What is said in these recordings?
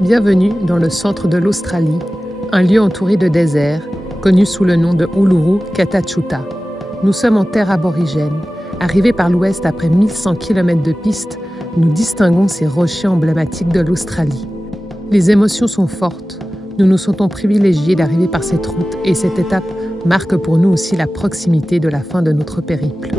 Bienvenue dans le centre de l'Australie, un lieu entouré de désert, connu sous le nom de Uluru Kata-Tjuta. Nous sommes en terre aborigène. Arrivés par l'ouest après 1100 km de piste, nous distinguons ces rochers emblématiques de l'Australie. Les émotions sont fortes. Nous nous sentons privilégiés d'arriver par cette route et cette étape marque pour nous aussi la proximité de la fin de notre périple.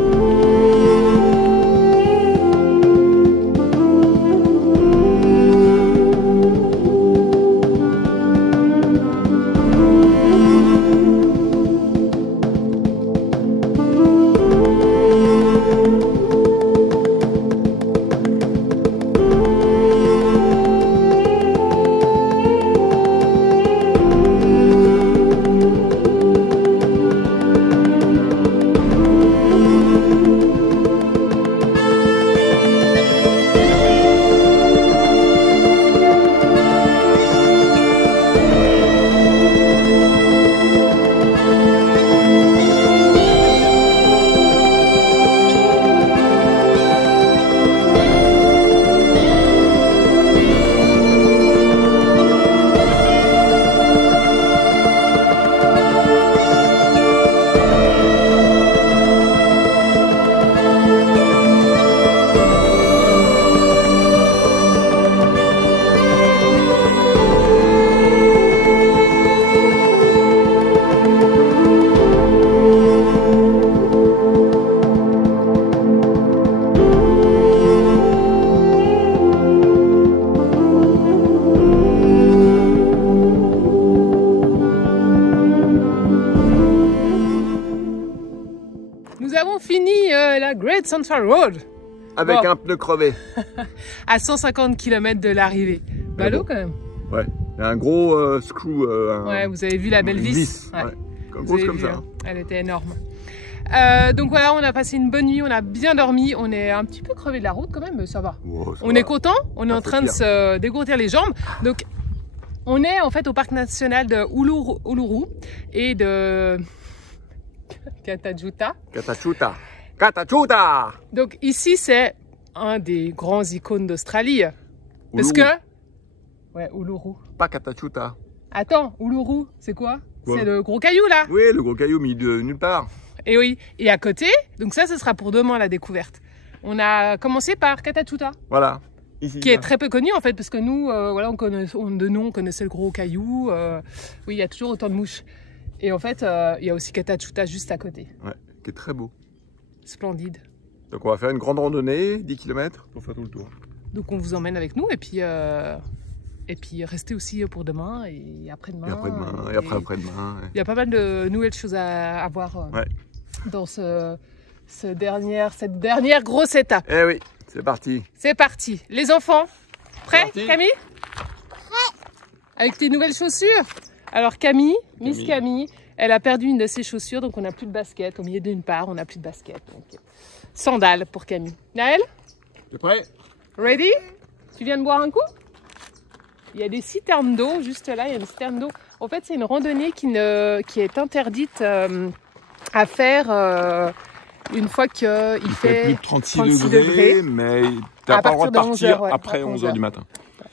Nous avons fini la Great Central Road. Avec un pneu crevé. À 150 km de l'arrivée. Ballot quand même. Ouais, un gros screw. Ouais, vous avez vu la belle vis. Ouais. Grosse comme ça. Hein. Elle était énorme. Donc voilà, on a passé une bonne nuit, on a bien dormi. On est un petit peu crevé de la route quand même, mais ça va. Wow, ça on va. est content, on est en train de se dégourdir les jambes. Donc on est en fait au parc national de Uluru et de Kata-Tjuta. Kata-Tjuta. Kata-Tjuta. Donc ici, c'est un des grands icônes d'Australie. Parce que... Ouais, Uluru. Pas Kata-Tjuta. Attends, Uluru, c'est quoi? C'est le gros caillou là? Oui, le gros caillou mis de nulle part. Et oui, et à côté, donc ça, ce sera pour demain la découverte. On a commencé par Kata-Tjuta. Voilà. Ici, qui est très peu connu en fait, parce que nous, voilà, on connaissait le gros caillou. Oui, il y a toujours autant de mouches. Et en fait, il y a aussi Kata-Tjuta juste à côté. Ouais, qui est très beau. Splendide. Donc on va faire une grande randonnée, 10 km pour faire tout le tour. Donc on vous emmène avec nous et puis restez aussi pour demain et après-demain. Et après-demain, et après-demain. Il y a pas mal de nouvelles choses à voir dans cette dernière grosse étape. Eh oui, c'est parti. C'est parti. Les enfants, prêts, parti. Camille? Prêt. Avec tes nouvelles chaussures. Alors Miss Camille, elle a perdu une de ses chaussures, donc on n'a plus de basket. Au milieu d'une part, on n'a plus de basket. Donc, sandales pour Camille. Naël? T'es prêt? Ready? Tu viens de boire un coup? Il y a des citernes d'eau, juste là, il y a une citerne d'eau. En fait, c'est une randonnée qui est interdite à faire une fois qu'il fait plus de 36 degrés, mais t'as pas le droit de partir après 11 h du matin.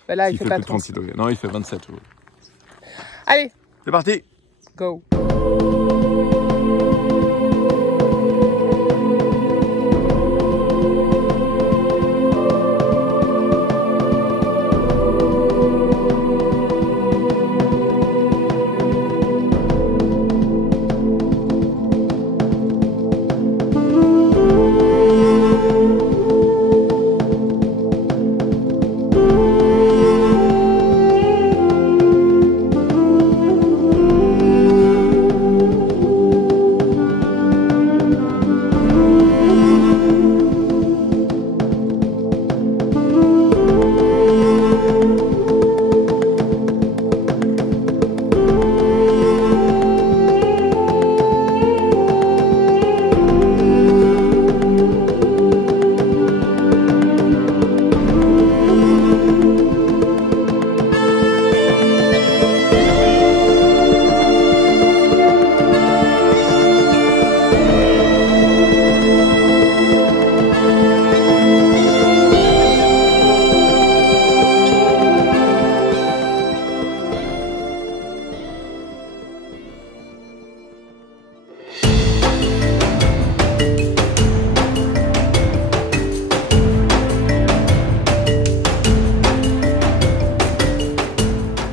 Ben là, il fait pas plus de 36 degrés. Non, il fait 27. Allez, c'est parti. Go.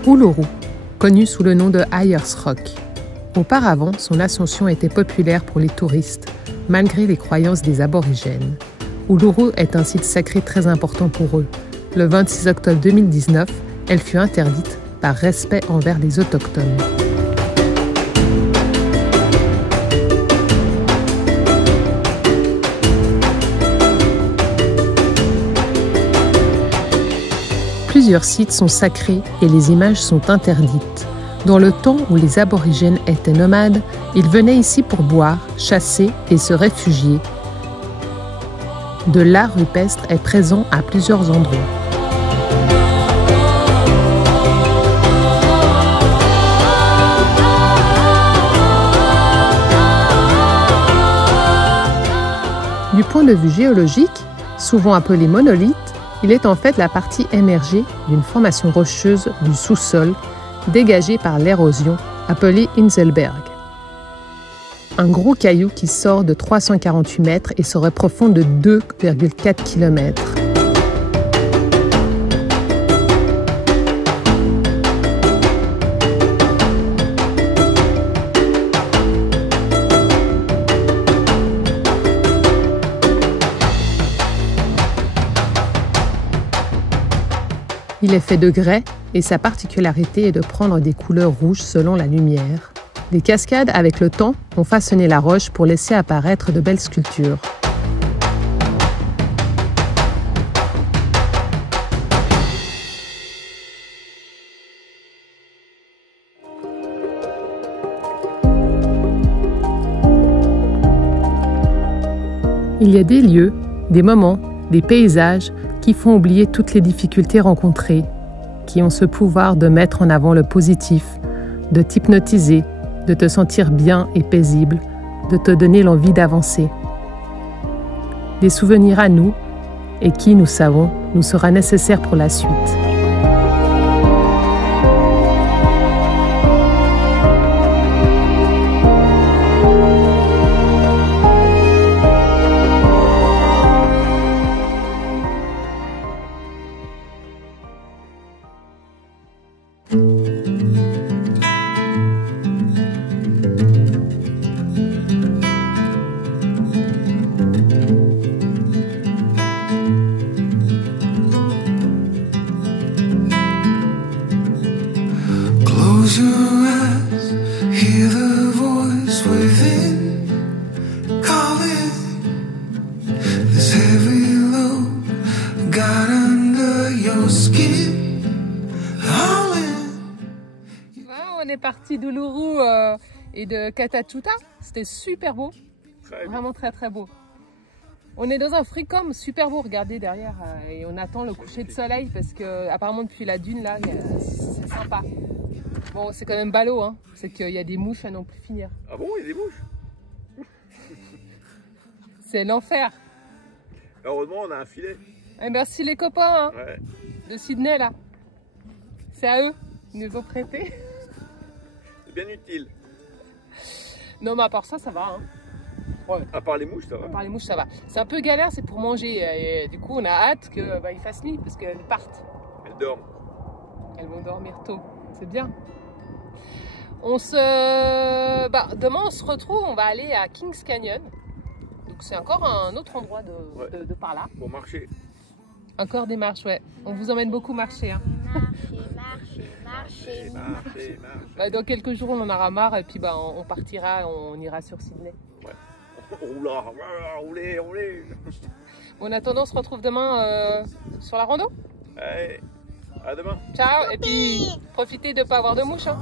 Uluru, connu sous le nom de Ayers Rock. Auparavant, son ascension était populaire pour les touristes, malgré les croyances des aborigènes. Uluru est un site sacré très important pour eux. Le 26 octobre 2019, elle fut interdite par respect envers les autochtones. Plusieurs sites sont sacrés et les images sont interdites. Dans le temps où les aborigènes étaient nomades, ils venaient ici pour boire, chasser et se réfugier. De l'art rupestre est présent à plusieurs endroits. Du point de vue géologique, souvent appelé monolithe, il est en fait la partie émergée d'une formation rocheuse du sous-sol dégagée par l'érosion, appelée Inselberg. Un gros caillou qui sort de 348 mètres et serait profond de 2,4 km. Il est fait de grès et sa particularité est de prendre des couleurs rouges selon la lumière. Des cascades, avec le temps, ont façonné la roche pour laisser apparaître de belles sculptures. Il y a des lieux, des moments, des paysages qui font oublier toutes les difficultés rencontrées, qui ont ce pouvoir de mettre en avant le positif, de t'hypnotiser, de te sentir bien et paisible, de te donner l'envie d'avancer. Des souvenirs à nous et qui, nous savons, nous sera nécessaire pour la suite. Close your eyes, hear the voice within calling. This heavy load got under your skin. On est parti d'Uluru et de Katachuta. C'était super beau. Vraiment très très beau. On est dans un freecom super beau, regardez derrière, et on attend le coucher de soleil parce que apparemment depuis la dune là, c'est sympa. Bon, c'est quand même ballot, hein. C'est qu'il y a des mouches à non plus finir. Ah bon, il y a des mouches? C'est l'enfer. Heureusement, on a un filet. Et merci les copains, hein, ouais, de Sydney là. C'est à eux, ils nous ont prêté. C'est bien utile. Non, mais à part ça, ça va. Hein. Ouais. À part les mouches, ça va. À part les mouches, ça va. C'est un peu galère, c'est pour manger. Et du coup, on a hâte qu'il fasse nuit parce qu'elles partent. Elles dorment. Elles vont dormir tôt. C'est bien. Demain, on se retrouve. On va aller à Kings Canyon. Donc, c'est encore un autre endroit de par là. Pour marcher. Encore des marches, ouais. On vous emmène beaucoup marcher. Hein. Marcher. Dans quelques jours, on en aura marre et puis on partira, on ira sur Sydney. Ouais. On roulera, rouler. En attendant, on se retrouve demain sur la rando. Allez, à demain. Ciao, et puis profitez de ne pas avoir de mouches. Hein.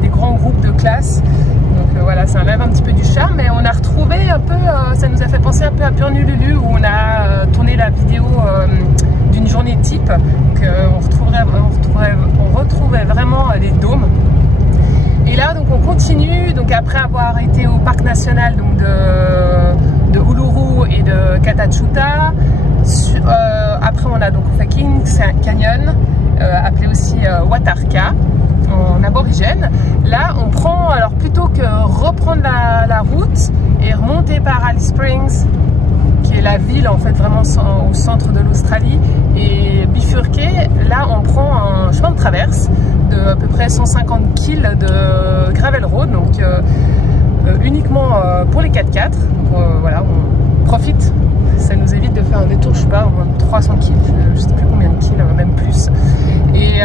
des grands groupes de classe. Donc voilà, ça enlève un petit peu du charme, mais on a retrouvé un peu, ça nous a fait penser un peu à Purnululu où on a tourné la vidéo d'une journée type. Donc on retrouvait vraiment les dômes. Et là, donc on continue. Donc après avoir été au parc national donc de Uluru et de Katachuta, après on a donc fait Kings Canyon, appelé aussi Watarka en aborigène. Là, on prend, alors plutôt que reprendre la route et remonter par Alice Springs, qui est la ville en fait vraiment au centre de l'Australie, et bifurquer, là on prend un chemin de traverse de à peu près 150 km de gravel road, donc uniquement pour les 4x4. Donc voilà, on profite, ça nous évite de faire un détour, je sais pas, au moins 300 km, je sais plus combien de kilomètres, même plus. Et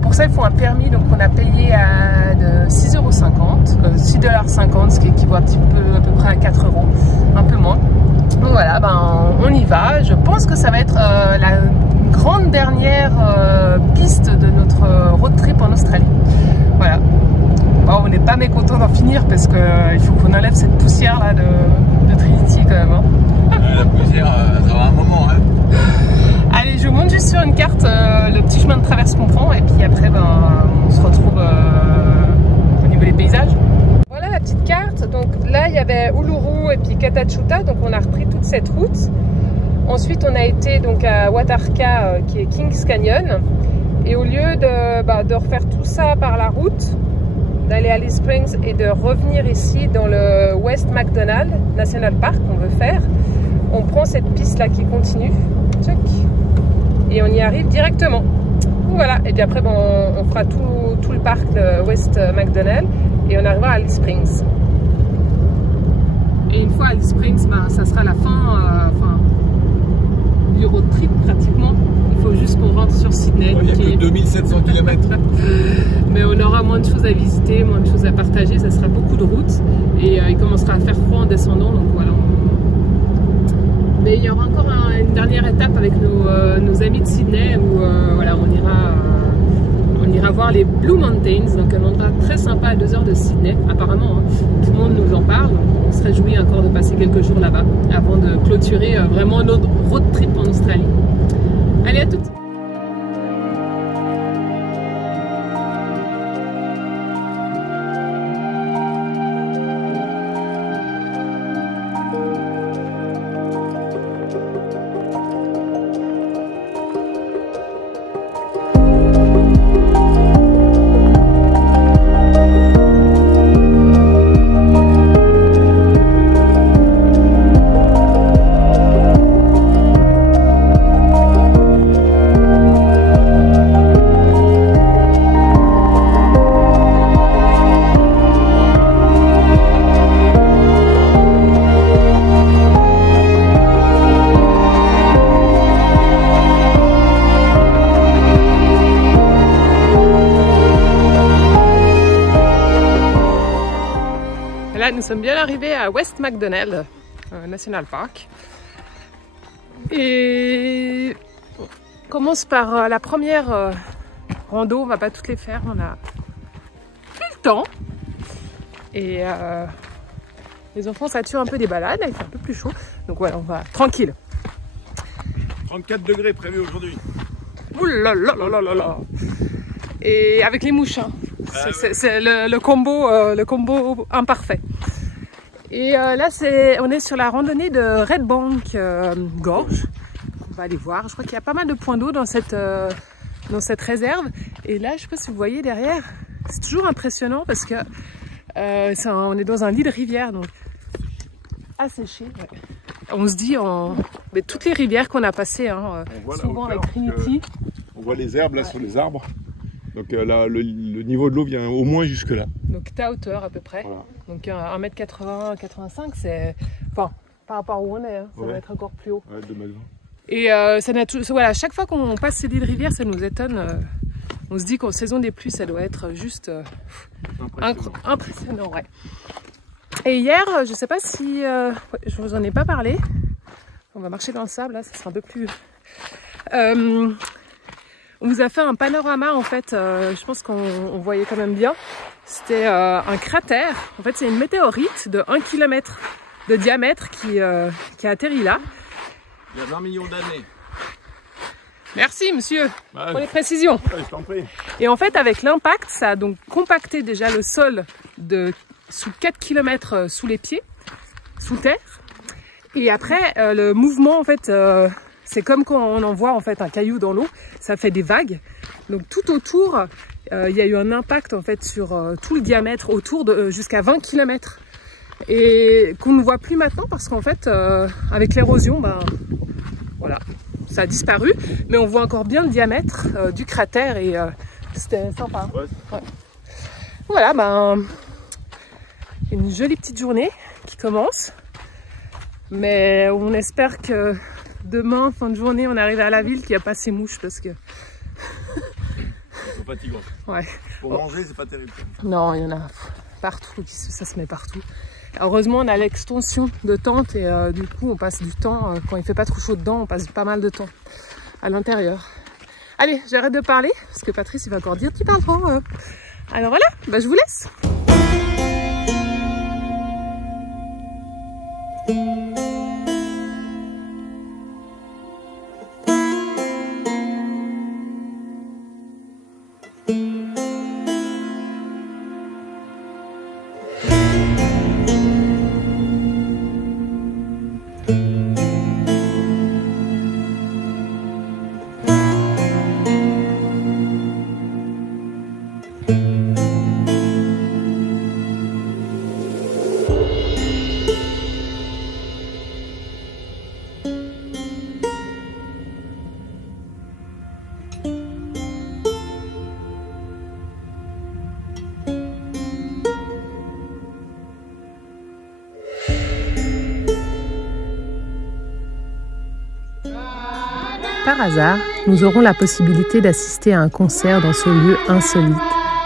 pour ça il faut un permis, donc on a payé de 6,50 €, 6,50 $, ce qui équivaut un petit peu, à peu près à 4 €, un peu moins. Donc voilà, ben, on y va. Je pense que ça va être la grande dernière piste de notre road trip en Australie. Voilà. Bon, on n'est pas mécontent d'en finir parce qu'il faut qu'on enlève cette poussière là de Trinity quand même. Hein. La poussière, ça va un moment. Hein. Allez, je monte juste sur une carte le petit chemin de traverse qu'on prend et puis après ben, on se retrouve au niveau des paysages. Voilà la petite carte. Donc là il y avait Uluru et puis Katachuta, donc on a repris toute cette route. Ensuite on a été donc à Watarka qui est Kings Canyon, et au lieu de refaire tout ça par la route, d'aller à Alice Springs et de revenir ici dans le West Macdonald National Park qu'on veut faire, on prend cette piste là qui continue, tchac, et on y arrive directement. Voilà, et puis après bon, on fera tout le parc de West Macdonald et on arrivera à Alice Springs. Et une fois à Alice Springs, ben, ça sera la fin du road trip pratiquement. Il faut juste qu'on rentre sur Sydney. Il n'y a que 2700 km. Mais on aura moins de choses à visiter, moins de choses à partager, ça sera beaucoup de routes. Et il commencera à faire froid en descendant, donc voilà. Mais il y aura encore une dernière étape avec nos amis de Sydney où voilà, on ira voir les Blue Mountains, donc un endroit très sympa à 2 heures de Sydney, apparemment. Hein. Tout le monde nous en parle, donc on se réjouit encore de passer quelques jours là-bas avant de clôturer vraiment notre road trip en Australie. Allez, à toutes! Là, nous sommes bien arrivés à West Macdonald National Park. Et on commence par la première rando. On va pas toutes les faire, on a plus le temps. Et les enfants saturent un peu des balades, là, il fait un peu plus chaud. Donc voilà, on va tranquille. 34 degrés prévu aujourd'hui. Ouh là là là là là. Et avec les mouches, hein. C'est le combo imparfait. Et là, on est sur la randonnée de Red Bank Gorge. On va aller voir. Je crois qu'il y a pas mal de points d'eau dans cette réserve. Et là, je ne sais pas si vous voyez derrière, c'est toujours impressionnant parce que on est dans un lit de rivière, donc asséché. Ouais. On se dit, mais toutes les rivières qu'on a passées, hein, souvent avec Trinity. On voit les herbes là sur les arbres. Donc là, le niveau de l'eau vient au moins jusque là. Donc ta hauteur à peu près. Voilà. Donc 1m80, 85, c'est... Enfin, par rapport où on est, hein, ça va être encore plus haut. Ouais, 2 m. Et voilà, chaque fois qu'on passe ces lits de rivière, ça nous étonne. On se dit qu'en saison des pluies, ça doit être juste impressionnant. Ouais. Et hier, je ne sais pas si je vous en ai pas parlé. On va marcher dans le sable, là, ça sera un peu plus... On vous a fait un panorama en fait, je pense qu'on voyait quand même bien. C'était un cratère, en fait c'est une météorite de 1 km de diamètre qui a atterri là. Il y a 20 millions d'années. Merci monsieur pour les précisions. Je t'en prie. Et en fait avec l'impact, ça a donc compacté déjà le sol sous 4 km sous les pieds, sous terre. Et après le mouvement en fait, c'est comme quand on envoie en fait un caillou dans l'eau, ça fait des vagues. Donc tout autour, il y a eu un impact en fait sur tout le diamètre autour de jusqu'à 20 km. Et qu'on ne voit plus maintenant parce qu'en fait, avec l'érosion, voilà, ça a disparu. Mais on voit encore bien le diamètre du cratère et c'était sympa. Ouais. Voilà, une jolie petite journée qui commence. Mais on espère que demain, fin de journée, on arrive à la ville qu'il n'y a pas ces mouches parce que... Ils sont fatigants. Ouais. Pour manger, c'est pas terrible. Non, il y en a partout, ça se met partout. Heureusement, on a l'extension de tente et du coup, on passe du temps, quand il fait pas trop chaud dedans, on passe pas mal de temps à l'intérieur. Allez, j'arrête de parler parce que Patrice, il va encore dire tu parles trop. Alors voilà, je vous laisse. Par hasard, nous aurons la possibilité d'assister à un concert dans ce lieu insolite,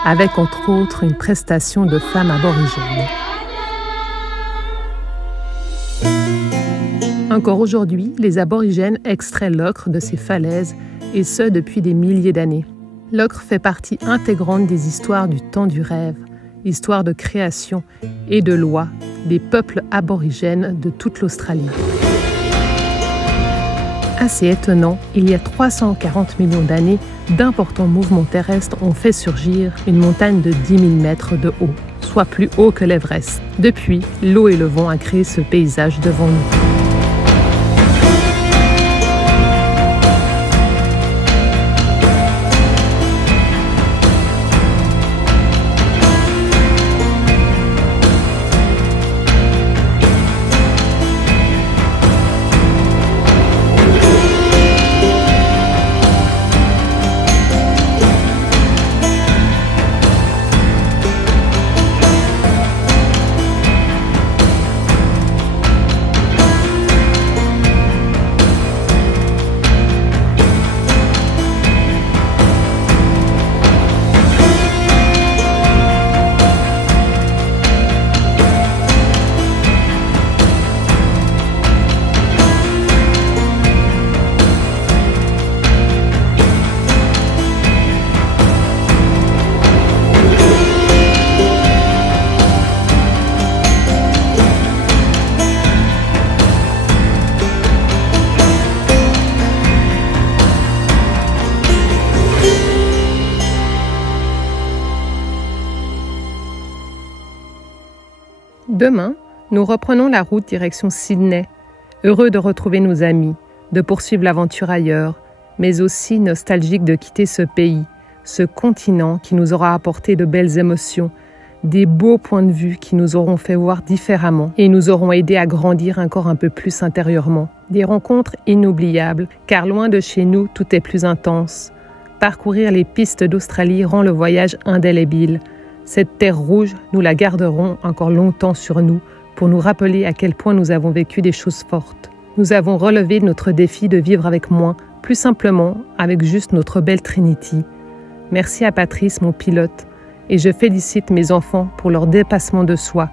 avec entre autres une prestation de femmes aborigènes. Encore aujourd'hui, les aborigènes extraient l'ocre de ces falaises, et ce depuis des milliers d'années. L'ocre fait partie intégrante des histoires du temps du rêve, histoires de création et de loi des peuples aborigènes de toute l'Australie. Assez étonnant, il y a 340 millions d'années, d'importants mouvements terrestres ont fait surgir une montagne de 10 000 mètres de haut, soit plus haut que l'Everest. Depuis, l'eau et le vent ont créé ce paysage devant nous. Demain, nous reprenons la route direction Sydney, heureux de retrouver nos amis, de poursuivre l'aventure ailleurs, mais aussi nostalgiques de quitter ce pays, ce continent qui nous aura apporté de belles émotions, des beaux points de vue qui nous auront fait voir différemment et nous auront aidés à grandir encore un peu plus intérieurement. Des rencontres inoubliables, car loin de chez nous, tout est plus intense. Parcourir les pistes d'Australie rend le voyage indélébile. Cette terre rouge, nous la garderons encore longtemps sur nous pour nous rappeler à quel point nous avons vécu des choses fortes. Nous avons relevé notre défi de vivre avec moins, plus simplement, avec juste notre belle Trinity. Merci à Patrice, mon pilote, et je félicite mes enfants pour leur dépassement de soi.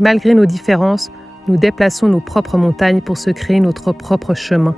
Malgré nos différences, nous déplaçons nos propres montagnes pour se créer notre propre chemin.